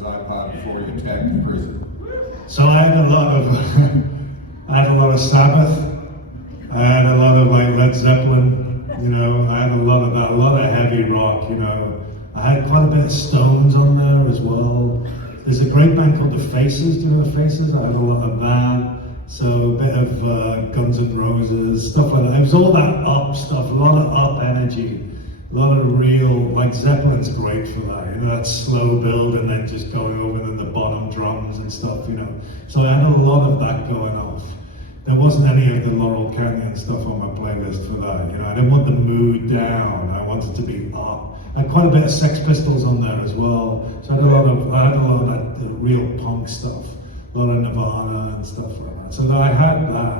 his iPod before he attacked the prison? So I had a lot of, I had a lot of Sabbath. I had a lot of like Led Zeppelin. I had a lot of that, a lot of heavy rock. I had quite a bit of Stones on there as well. There's a great band called The Faces. Do you know The Faces? I had a lot of that. So a bit of Guns N' Roses, stuff like that. It was all that up stuff, a lot of up energy, a lot of real, like Zeppelin's great for that, that slow build and then just going over to the bottom drums and stuff, So I had a lot of that going off. There wasn't any of the Laurel Canyon stuff on my playlist for that, I didn't want the mood down, I wanted to be up. I had quite a bit of Sex Pistols on there as well, so I had a lot of that real punk stuff. A lot of Nirvana and stuff like that. So I had that.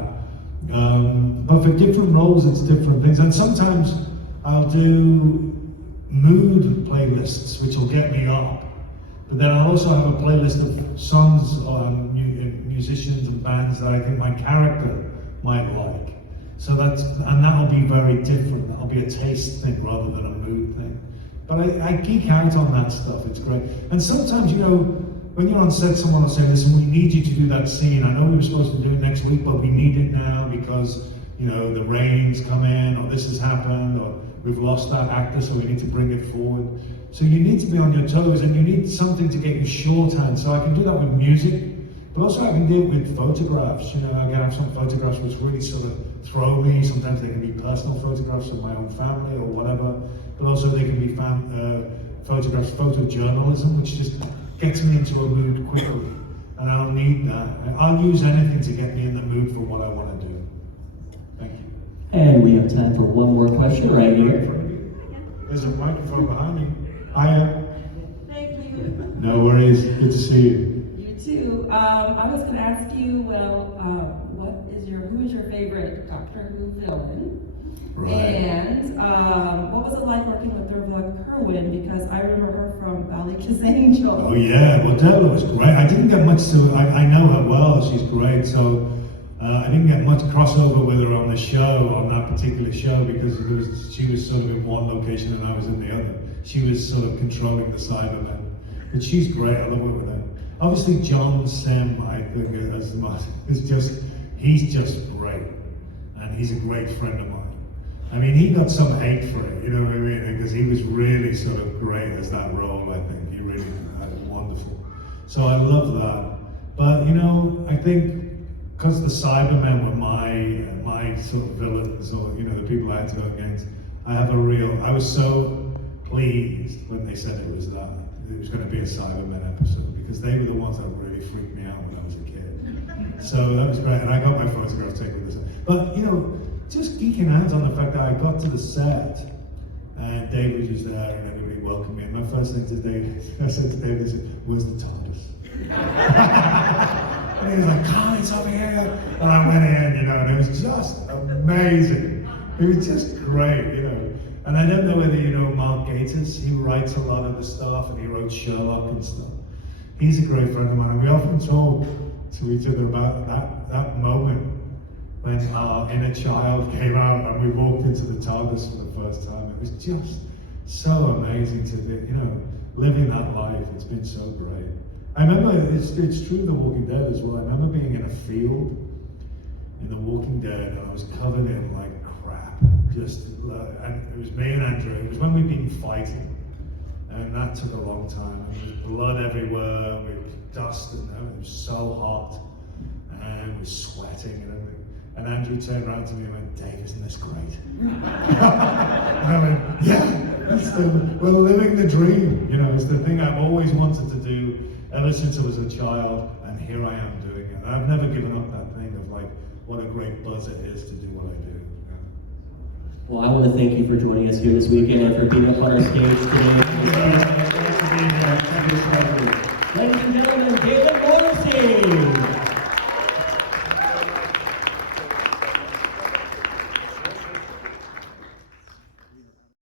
But for different roles, it's different things. And sometimes I'll do mood playlists, which will get me up. But then I'll also have a playlist of songs on musicians and bands that I think my character might like. So that'll be very different. That'll be a taste thing rather than a mood thing. But I geek out on that stuff. It's great. And sometimes, when you're on set, someone will say, listen, we need you to do that scene. I know we were supposed to do it next week, but we need it now because, the rain's come in, or this has happened, or we've lost that actor, so we need to bring it forward. So you need to be on your toes, and you need something to get you shorthand. So I can do that with music, but also I can do it with photographs. I can have some photographs which really sort of throw me. Sometimes they can be personal photographs of my own family or whatever, but also they can be photographs, photojournalism, which just gets me into a mood quickly, and I'll need that. I'll use anything to get me in the mood for what I want to do. Thank you. And we have time for one more question right here. There's a microphone behind you. Hiya. Thank you. No worries. Good to see you. You too. I was going to ask you, who is your favorite Doctor Who villain? Right. And what was it like working with Dervla Kirwan? Because I remember her from Bally's Angel. Oh yeah, well Dervla was great. I didn't get much to, I know her well, she's great, so I didn't get much crossover with her on the show, on that particular show, because she was sort of in one location and I was in the other. She was sort of controlling the Cybermen. But she's great, I love working with her. Obviously John Sim, I think, he's just great. And he's a great friend of mine. I mean, he got some hate for it, you know what I mean? Because he was really sort of great as that role, I think. He really was wonderful. So I love that. But, I think because the Cybermen were my sort of villains, or, the people I had to go against, I was so pleased when they said it was going to be a Cybermen episode, because they were the ones that really freaked me out when I was a kid. So that was great, and I got my photograph taken with this. But, just geeking out on the fact that I got to the set and David was there and everybody welcomed me. And my first thing to David, I said to David, I said, where's the TARDIS? And he was like, come on, it's over here. And I went in, and it was just amazing. It was just great, And I don't know whether you know Mark Gatiss. He writes a lot of the stuff and he wrote Sherlock and stuff. He's a great friend of mine. And we often talk to each other about that moment when our inner child came out and we walked into the TARDIS for the first time. It was just so amazing to be, living that life. It's been so great. I remember, it's true The Walking Dead as well. I remember being in a field in The Walking Dead and I was covered in like crap. And it was me and Andrew. It was when we'd been fighting. And that took a long time. And there was blood everywhere, with dust, and it was so hot. And we were sweating and everything. And Andrew turned around to me and went, Dave, isn't this great? And I went, yeah, we're living the dream. It's the thing I've always wanted to do ever since I was a child, and here I am doing it. And I've never given up that thing of like, what a great buzz it is to do what I do. Well, I want to thank you for joining us here this weekend and for being up on our stage today. Thank you.